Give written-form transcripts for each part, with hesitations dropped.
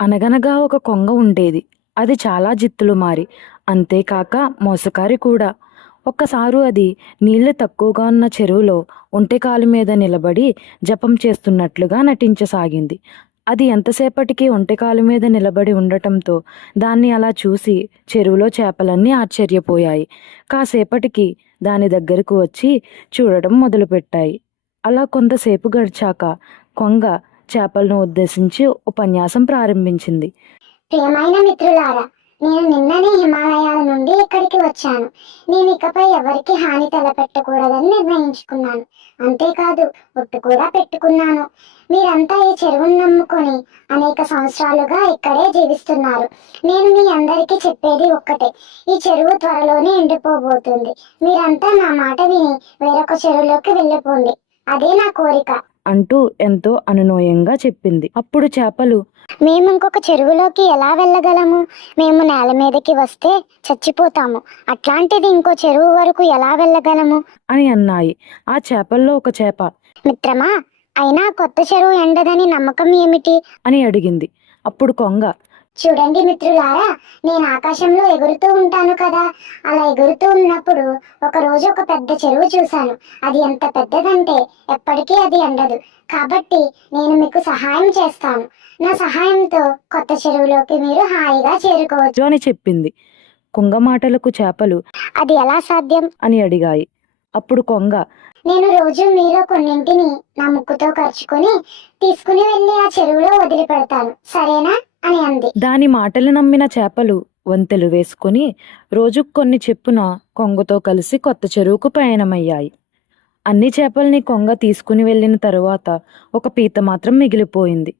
అనగనగా ఒక కొంగ ఉండేది. అది చాలా జిత్తులు మారి, అంతేకాక మోసకారి కూడా. ఒక్కసారు అది నీళ్లు తక్కువగా ఉన్న చెరువులో ఒంటెకాలు మీద నిలబడి జపం చేస్తున్నట్లుగా నటించసాగింది. అది ఎంతసేపటికి ఒంటెకాలు మీద నిలబడి ఉండటంతో దాన్ని అలా చూసి చెరువులో చేపలన్నీ ఆశ్చర్యపోయాయి. కాసేపటికి దాని దగ్గరకు వచ్చి చూడటం మొదలుపెట్టాయి. అలా కొంతసేపు గడిచాక కొంగ చేపలను ఉద్దేశించి ఉపన్యాసం ప్రారంభించింది. ప్రియమైన మిత్రులారా, నేను నిన్ననే హిమాలయాల నుండి ఇక్కడికి వచ్చాను. నేను ఇకపై ఎవరికి హాని తలపెట్టకూడదని నిర్ణయించుకున్నాను. అంతేకాదు, ఒట్టు కూడా పెట్టుకున్నాను. మీరంతా ఈ చెరువును నమ్ముకొని అనేక సంవత్సరాలుగా ఇక్కడే జీవిస్తున్నారు. నేను మీ అందరికీ చెప్పేది ఒక్కటే: ఈ చెరువు త్వరలోనే ఎండిపోబోతుంది. మీరంతా నా మాట విని వేరొక చెరువులోకి వెళ్ళిపోండి. అదే నా కోరిక అంటూ ఎంతో అనునయంగా చెప్పింది. అప్పుడు చేపలు, మేము ఇంకొక చెరువులోకి ఎలా వెళ్ళగలము? మేము నేల మీదకి వస్తే చచ్చిపోతాము. అట్లాంటిది ఇంకో చెరువు వరకు ఎలా వెళ్ళగలము అని అన్నాయి. ఆ చేపల్లో ఒక చేప, మిత్రమా, అయినా కొత్త చెరువు ఎండదని నమ్మకం ఏమిటి అని అడిగింది. అప్పుడు కొంగ, చూడండి మిత్రులారా, నేను ఆకాశంలో ఎగురుతూ ఉంటాను కదా. అలా ఎగురుతూ ఉన్నప్పుడు ఒకరోజు ఒక పెద్ద చెరువు చూశాను. అది ఎంత పెద్దదంటే ఎప్పటికీ అది ఎండదు. కాబట్టి నేను మీకు సహాయం చేస్తాను. నా సహాయంతో కొత్త చెరువులోకి మీరు హాయిగా చేరుకోవచ్చు అని చెప్పింది. కొంగ మాటలకు చేపలు, అది ఎలా సాధ్యం అని అడిగాయి. అప్పుడు కొంగ, నేను రోజు మీలో కొన్నింటిని నా ముక్కుతో ఖర్చుకొని తీసుకుని వెళ్ళి ఆ చెరువులో వదిలిపెడతాను, సరేనా అని అంది. దాని మాటలు నమ్మిన చేపలు వంతెలు వేసుకుని రోజుకు కొన్ని చెప్పున కొంగతో కలిసి కొత్త చెరువుకు ప్రయాణమయ్యాయి. అన్ని చేపల్ని కొంగ తీసుకుని వెళ్ళిన తరువాత ఒక పీత మాత్రం మిగిలిపోయింది.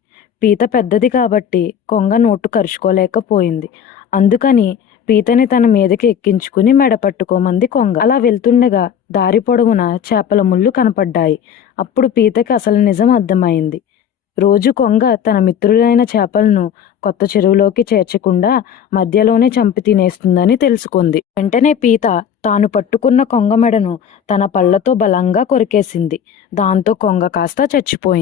పీత పెద్దది కాబట్టి కొంగ నోటు కరుచుకోలేకపోయింది. అందుకని పీతని తన మీదకి ఎక్కించుకుని మెడ పట్టుకోమంది కొంగ. అలా వెళ్తుండగా దారి పొడవున చేపల ముళ్ళు కనపడ్డాయి. అప్పుడు పీతకి అసలు నిజం అర్థమైంది. రోజు కొంగ తన మిత్రులైన చేపలను కొత్త చెరువులోకి చేర్చకుండా మధ్యలోనే చంపి తినేస్తుందని తెలుసుకుంది. వెంటనే పీత తాను పట్టుకున్న కొంగ మెడను తన పళ్ళతో బలంగా కొరికేసింది. దాంతో కొంగ కాస్త చచ్చిపోయింది.